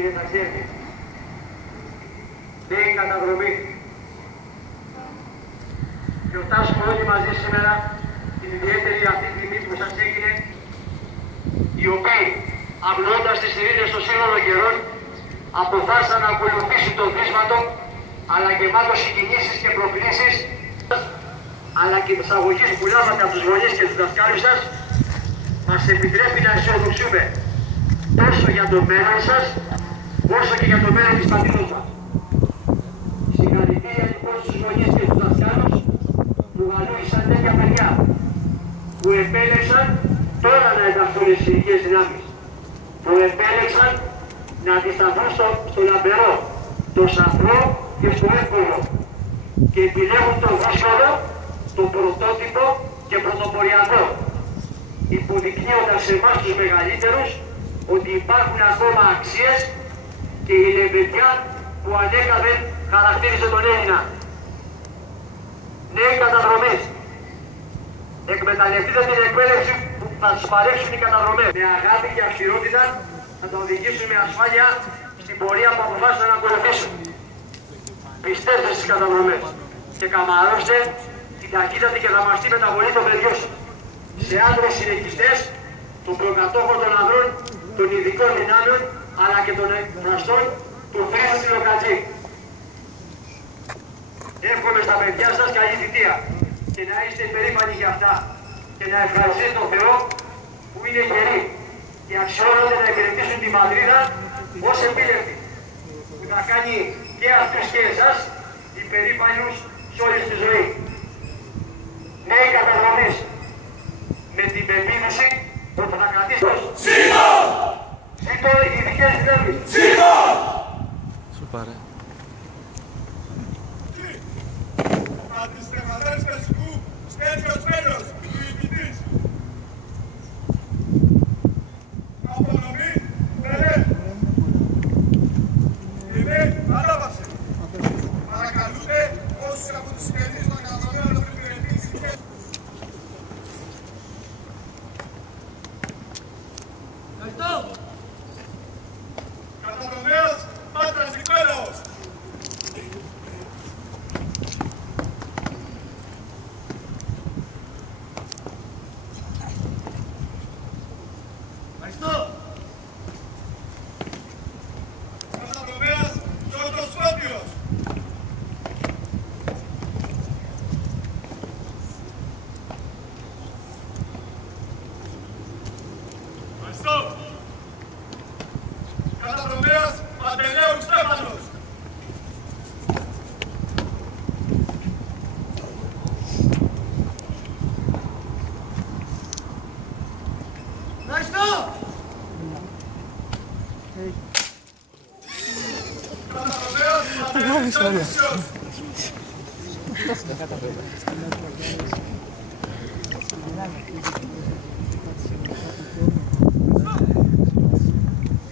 κύριε Ταξιέρτη. Νέη καταδρομή. Γιορτάζουμε όλοι μαζί σήμερα την ιδιαίτερη αυτή τιμή που σας έγινε, οι οποίοι, αγνοώντας τις ειρήνες των σύγχρονων καιρών, αποφάσισαν να ακολουθήσουν το δύσματο, αλλά γεμάτο συγκινήσεις και προκλήσεις, αλλά και τις αγωγές που λάβατε από τους γονείς και τους δασκάλους σας, μας επιτρέπει να αισιοδοξούμε τόσο για το μέλλον σας, όσο και για το μέλλον της πατρίδος μας. Συγχαρητήρια λοιπόν στους γονείς και στους δασκάλους που γαλούχησαν τέτοια παιδιά, που επέλεξαν τώρα να ενταχθούν στις ειδικές δυνάμεις, που επέλεξαν να αντισταθούν στο λαμπερό, το σαφρό και στο εύκολο, και επιλέγουν το δύσκολο, το πρωτότυπο και πρωτοποριακό, υποδεικνύοντας σε εμάς τους μεγαλύτερους ότι υπάρχουν ακόμα αξίες και η λεβεδιά που ανέκαθεν χαρακτήριζε τον Έλληνα. Νέοι καταδρομές, εκμεταλλευτείτε την εκπαίδευση που θα σας παρέχουν οι καταδρομές. Με αγάπη και αυστηρότητα θα τα οδηγήσουν με ασφάλεια στην πορεία που αποφάσισαν να ακολουθήσουν. Πιστέψτε στις καταδρομές και καμαρώστε την ταχύτατη και δαμαστή μεταβολή των παιδιών σου σε άντρες συνεχιστές, των προκατόχων των ανδρών, των ειδικών δυνάμεων, αλλά και των εκφραστών του Χρήστου Τηλοκατζή. Εύχομαι στα παιδιά σας καλή θητεία και να είστε περήφανοι για αυτά και να ευχαριστείτε τον Θεό που είναι γεροί και αξιώνονται να υπηρετήσουν τη πατρίδα ως επίλεπτοι, που θα κάνει και αυτούς και εσάς υπερήφανους σε όλη τη ζωή. Νέοι καταδρομείς, με την πεποίθηση ότι θα κρατήσουν. Ζήτω! Ζήτω οι ειδικές δυνάμεις. Ζήτω! Σουπάρε. Αντιστρεφατές φυσικού, στέλιος μέλος, διοικητής. Απονομή, μπελέ. Είμαι ανάβαση. Παρακαλούνται όσους από τους συγγενείς των καταδρομένων των υπηρετήσεων. Καταδρομέας Πάτρας Νικόλαος. Καταδρομέας Τζόρτζος Φόντιος. Καταδρομέας Παντελέου Στέφανος. Καταδρομέας Παντελέου Στέφανος.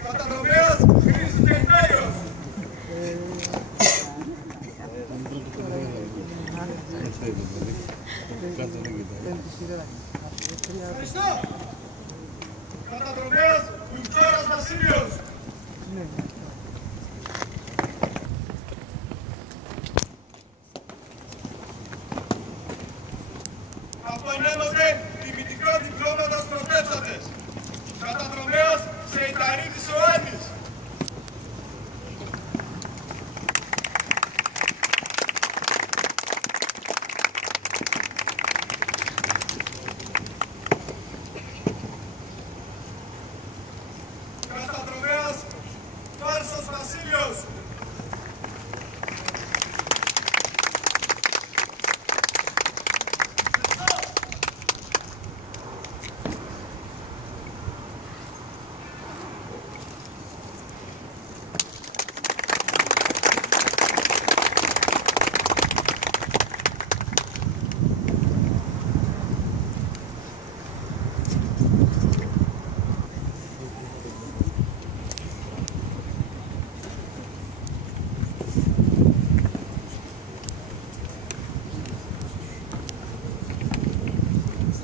Καταδρομέας Χρήστος Τεχνέριος. Ευχαριστώ. Καταδρομέας Λουτσόρας Βασίλειος. Απονέμονται τιμητικά διπλώματα στους πρωτεύσαντες. Καταδρομέας Σεϊταρίδης Ιωάννης.